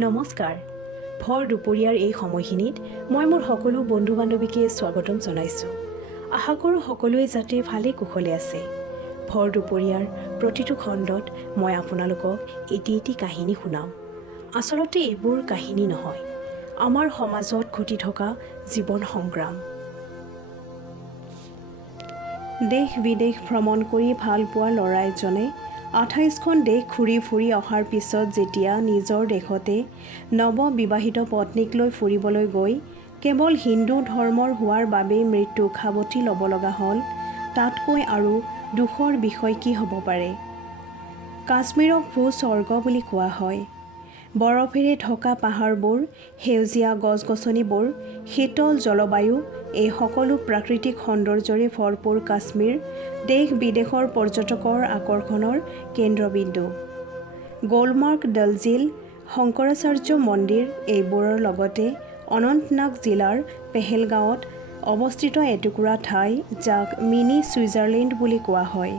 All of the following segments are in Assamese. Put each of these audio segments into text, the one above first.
নমস্কাৰ। ভৰ দুপৰীয়াৰ এই সময়খিনিত মই মোৰ সকলো বন্ধু বান্ধৱীকে স্বাগতম জনাইছোঁ। আশা কৰোঁ সকলোৱে যাতে ভালে কুশলে আছে। ভৰ দুপৰীয়াৰ প্ৰতিটো খণ্ডত মই আপোনালোকক এটি কাহিনী শুনাওঁ। আচলতে এইবোৰ কাহিনী নহয়, আমাৰ সমাজত ঘটি থকা জীৱন সংগ্ৰাম। দেশ বিদেশ ভ্ৰমণ কৰি ভাল পোৱা ল'ৰা এজনে 28খন দেশ ঘূৰি ফুৰি অহাৰ পিছত যেতিয়া নিজৰ দেশতে নৱবিবাহিত পত্নীক লৈ ফুৰিবলৈ গৈ কেৱল হিন্দু ধৰ্মৰ হোৱাৰ বাবেই মৃত্যুক সাৱটি ল'ব লগা হ'ল, তাতকৈ আৰু দুখৰ বিষয় কি হ'ব পাৰে। কাশ্মীৰক ভূস্বৰ্গ বুলি কোৱা হয়। বৰফেৰে ঢকা পাহাৰবোৰ, সেউজীয়া গছ-গছনিবোৰ, শীতল জলবায়ু, এই সকলো প্ৰাকৃতিক সৌন্দৰ্যৰে ভৰপূৰ কাশ্মীৰ দেশ বিদেশৰ পৰ্যটকৰ আকৰ্ষণৰ কেন্দ্ৰবিন্দু। গুলমাৰ্গ, দলজিল, শংকৰাচাৰ্য মন্দিৰ এইবোৰৰ লগতে অনন্তনাগ জিলাৰ পেহেলগাঁৱত অৱস্থিত এটুকুৰা ঠাই যাক মিনি ছুইজাৰলেণ্ড বুলি কোৱা হয়।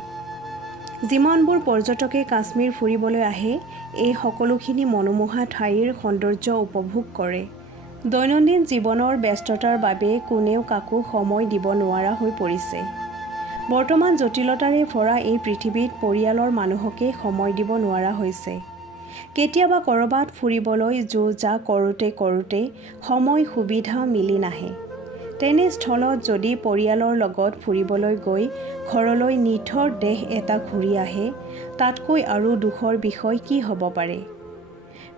যিমানবোৰ পৰ্যটকে কাশ্মীৰ ফুৰিবলৈ আহে, এই সকলোখিনি মনোমোহা ঠাইৰ সৌন্দৰ্য উপভোগ কৰে। দৈনন্দিন জীৱনৰ ব্যস্ততাৰ বাবে কোনেও কাকো সময় দিব নোৱাৰা হৈ পৰিছে। বৰ্তমান জটিলতাৰে ভৰা এই পৃথিৱীত পৰিয়ালৰ মানুহকে সময় দিব নোৱাৰা হৈছে। কেতিয়াবা ক'ৰবাত ফুৰিবলৈ যো-জা কৰোঁতে সময় সুবিধা মিলি নাহে। তেনেস্থলত যদি পৰিয়ালৰ লগত ফুৰিবলৈ গৈ ঘৰলৈ নিথৰ দেহ এটা ঘূৰি আহে, তাতকৈ আৰু দুখৰ বিষয় কি হ'ব পাৰে।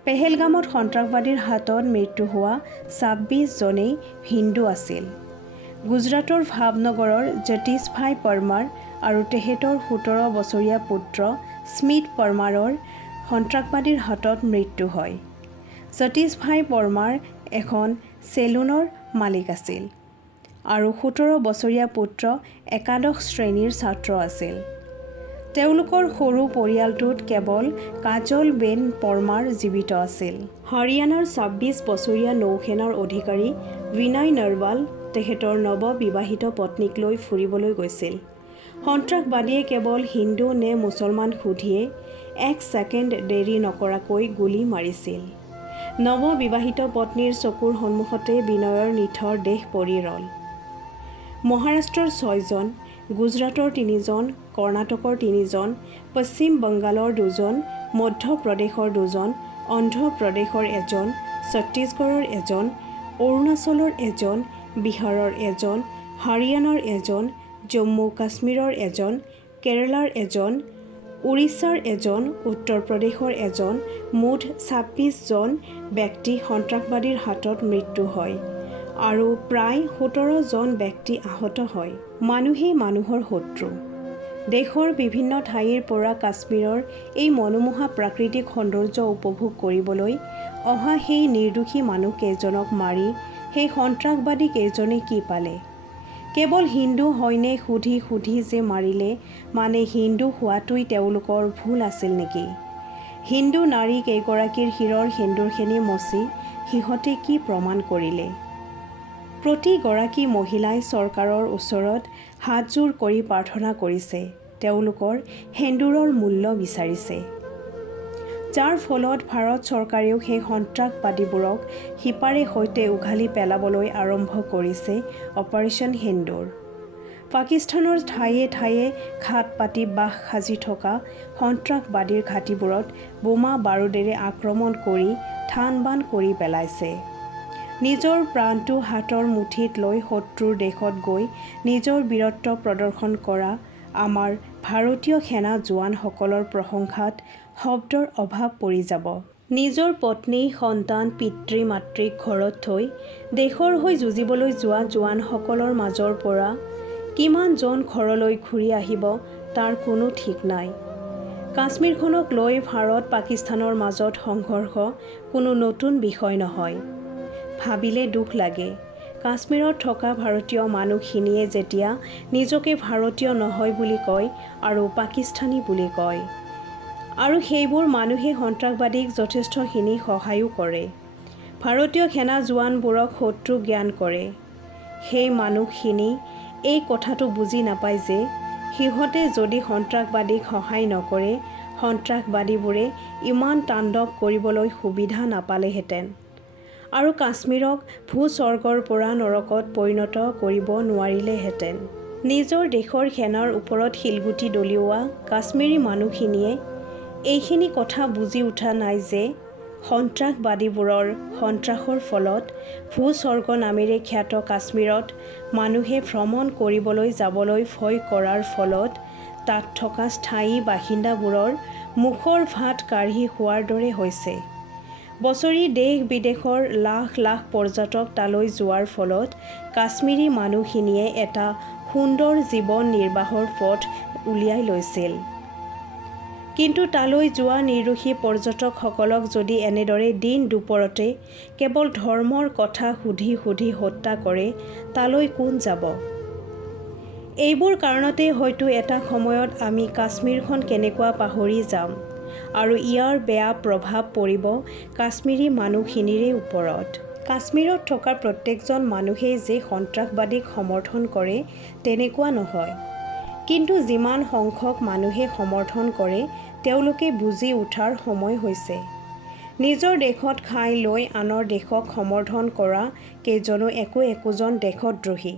পেহেলগামত সন্ত্ৰাসবাদীৰ হাতত মৃত্যু হোৱা 26 জনেই হিন্দু আছিল। গুজৰাটৰ ভাৱনগৰৰ যতীশভাই পৰমাৰ আৰু তেখেতৰ 17 বছৰীয়া পুত্ৰ স্মিত পৰমাৰৰ সন্ত্ৰাসবাদীৰ হাতত মৃত্যু হয়। যতীশভাই পৰমাৰ এখন চেলুনৰ মালিক আছিল আৰু 17 বছৰীয়া পুত্ৰ একাদশ শ্ৰেণীৰ ছাত্ৰ আছিল। তেওঁলোকৰ সৰু পৰিয়ালটোত কেৱল কাজল-বেন পৰমাৰ জীৱিত আছিল। হাৰিয়ানাৰ 26 বছৰীয়া নৌসেনাৰ অধিকাৰী বিনয় নৰৱাল তেখেতৰ নৱবিবাহিত পত্নীক লৈ ফুৰিবলৈ গৈছিল। সন্ত্ৰাসবাদীয়ে কেৱল হিন্দু নে মুছলমান সুধিয়ে 1 ছেকেণ্ড দেৰি নকৰাকৈ গুলী মাৰিছিল। নৱবিবাহিত পত্নীৰ চকুৰ সন্মুখতে বিনয়ৰ নিথৰ দেহ পৰি ৰ'ল। মহাৰাষ্ট্ৰৰ 6 জন, গুজৰাটৰ 3 জন, কৰ্ণাটকৰ 3 জন, পশ্চিম বংগালৰ 2 জন, মধ্য প্ৰদেশৰ 2 জন, অন্ধ্ৰ প্ৰদেশৰ 1 জন, ছত্তীশগড়ৰ 1 জন, অৰুণাচলৰ 1 জন, বিহাৰৰ 1 জন, হাৰিয়ানাৰ 1 জন, জম্মু কাশ্মীৰৰ 1 জন, কেৰালাৰ 1 জন, উৰিষ্যাৰ 1 জন, উত্তৰ প্ৰদেশৰ 1 জন, মুঠ 26 জন ব্যক্তি সন্ত্ৰাসবাদীৰ হাতত মৃত্যু হয় আৰু প্ৰায় 17 জন ব্যক্তি আহত হয়। মানুহেই মানুহৰ শত্ৰু। দেশৰ বিভিন্ন ঠাইৰ পৰা কাশ্মীৰৰ এই মনোমোহা প্ৰাকৃতিক সৌন্দৰ্য উপভোগ কৰিবলৈ অহা সেই নিৰ্দোষী মানুহকেইজনক মাৰি সেই সন্ত্ৰাসবাদী কেইজনে কি পালে? কেৱল হিন্দু হয়নে সুধি যে মাৰিলে, মানে হিন্দু হোৱাটোই তেওঁলোকৰ ভুল আছিল নেকি? হিন্দু নাৰী কেইগৰাকীৰ শিৰৰ সেন্দুৰখিনি মচি সিহঁতে কি প্ৰমাণ কৰিলে? প্ৰতিগৰাকী মহিলাই চৰকাৰৰ ওচৰত হাতজোৰ কৰি প্ৰাৰ্থনা কৰিছে, তেওঁলোকৰ সেন্দুৰৰ মূল্য বিচাৰিছে। যাৰ ফলত ভাৰত চৰকাৰেও সেই সন্ত্ৰাসবাদীবোৰক সিপাৰে সৈতে উঘালি পেলাবলৈ আৰম্ভ কৰিছে অপাৰেশ্যন সেন্দুৰ। পাকিস্তানৰ ঠায়ে ঠায়ে ঘাট পাতি বাস সাজি থকা সন্ত্ৰাসবাদীৰ ঘাটিবোৰত বোমা বাৰুদেৰে আক্ৰমণ কৰি থান-বান কৰি পেলাইছে। নিজৰ প্ৰাণটো হাতৰ মুঠিত লৈ শত্ৰুৰ দেশত গৈ নিজৰ বীৰত্ব প্ৰদৰ্শন কৰা আমাৰ ভাৰতীয় সেনা জোৱানসকলৰ প্ৰশংসাত শব্দৰ অভাৱ পৰি যাব। নিজৰ পত্নী, সন্তান, পিতৃ-মাতৃক ঘৰত থৈ দেশৰ হৈ যুঁজিবলৈ যোৱা জোৱানসকলৰ মাজৰ পৰা কিমান জন ঘৰলৈ ঘূৰি আহিব তাৰ কোনো ঠিক নাই। কাশ্মীৰখনক লৈ ভাৰত-পাকিস্তানৰ মাজত সংঘৰ্ষ কোনো নতুন বিষয় নহয়। ভাবিলে দুখ লাগে। কাশ্মীৰত থকা ভাৰতীয় মানুহখিনিয়ে যেতিয়া নিজকে ভাৰতীয় নহয় বুলি কয় আৰু পাকিস্তানী বুলি কয়, আৰু সেইবোৰ মানুহে সন্ত্ৰাসবাদীক যথেষ্টখিনি সহায়ো কৰে, ভাৰতীয় সেনা জোৱানবোৰক শত্ৰু জ্ঞান কৰে, সেই মানুহখিনি এই কথাটো বুজি নাপায় যে সিহঁতে যদি সন্ত্ৰাসবাদীক সহায় নকৰে, সন্ত্ৰাসবাদীবোৰে ইমান তাণ্ডৱ কৰিবলৈ সুবিধা নাপালেহেঁতেন আৰু কাশ্মীৰক ভূস্বৰ্গৰ পৰা নৰকত পৰিণত কৰিব নোৱাৰিলেহেঁতেন। নিজৰ দেশৰ সেনাৰ ওপৰত শিলগুটি দলিওৱা কাশ্মীৰী মানুহখিনিয়ে এইখিনি কথা বুজি উঠা নাই যে সন্ত্ৰাসবাদীবোৰৰ সন্ত্ৰাসৰ ফলত ভূস্বৰ্গ নামেৰে খ্যাত কাশ্মীৰত মানুহে ভ্ৰমণ কৰিবলৈ যাবলৈ ভয় কৰাৰ ফলত তাত থকা স্থায়ী বাসিন্দাবোৰৰ মুখৰ ভাত কাঢ়ি খোৱাৰ দৰে হৈছে। বছৰি দেশ বিদেশৰ লাখ লাখ পৰ্যটক তালৈ যোৱাৰ ফলত কাশ্মীৰী মানুহখিনিয়ে এটা সুন্দৰ জীৱন নিৰ্বাহৰ পথ উলিয়াই লৈছিল। কিন্তু তালৈ যোৱা নিৰ্দোষী পৰ্যটকসকলক যদি এনেদৰে দিন দুপৰতে কেৱল ধৰ্মৰ কথা সুধি সুধি হত্যা কৰে, তালৈ কোন যাব? এইবোৰ কাৰণতে হয়তো এটা সময়ত আমি কাশ্মীৰখন কেনেকুৱা পাহৰি যাম আৰু ইয়াৰ বেয়া প্ৰভাৱ পৰিব কাশ্মীৰী মানুহখিনিৰে ওপৰত। কাশ্মীৰত থকা প্ৰত্যেকজন মানুহেই যে সন্ত্ৰাসবাদীক সমৰ্থন কৰে তেনেকুৱা নহয়। কিন্তু যিমান সংখ্যক মানুহে সমৰ্থন কৰে তেওঁলোকে বুজি উঠাৰ সময় হৈছে। নিজৰ দেশত খাই লৈ আনৰ দেশক সমৰ্থন কৰা কেইজনো একোজন দেশদ্ৰোহী।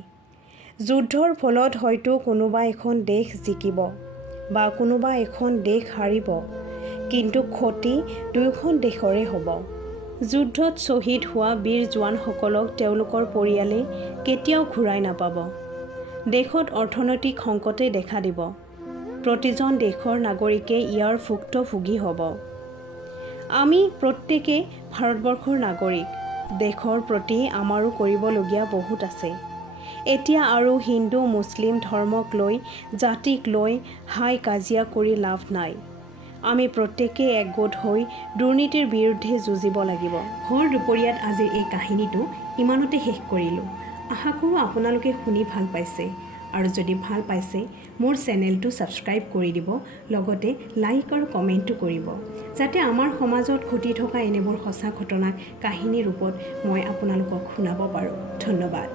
যুদ্ধৰ ফলত হয়তো কোনোবা এখন দেশ জিকিব বা কোনোবা এখন দেশ হাৰিব, কিন্তু ক্ষতি দুয়োখন দেশৰে হ'ব। যুদ্ধত শ্বহীদ হোৱা বীৰ জোৱানসকলক তেওঁলোকৰ পৰিয়ালে কেতিয়াও ঘূৰাই নাপাব। দেশত অৰ্থনৈতিক সংকটে দেখা দিব। প্ৰতিজন দেশৰ নাগৰিকে ইয়াৰ ভুক্তভোগী হ'ব। আমি প্ৰত্যেকে ভাৰতবৰ্ষৰ নাগৰিক। দেশৰ প্ৰতি আমাৰো কৰিবলগীয়া বহুত আছে। এতিয়া আৰু হিন্দু মুছলিম ধৰ্মক লৈ জাতিক লৈ হাই কাজিয়া কৰি লাভ নাই। আমি প্ৰত্যেকে একগোট হৈ দুৰ্নীতিৰ বিৰুদ্ধে যুঁজিব লাগিব। ভৰ দুপৰীয়াত আজিৰ এই কাহিনীটো ইমানতে শেষ কৰিলোঁ। আশা কৰোঁ আপোনালোকে শুনি ভাল পাইছে আৰু যদি ভাল পাইছে মোৰ চেনেলটো ছাবস্ক্ৰাইব কৰি দিব, লগতে লাইক আৰু কমেণ্টো কৰিব, যাতে আমাৰ সমাজত ঘটি থকা এনেবোৰ সঁচা ঘটনাক কাহিনীৰ ৰূপত মই আপোনালোকক শুনাব পাৰোঁ। ধন্যবাদ।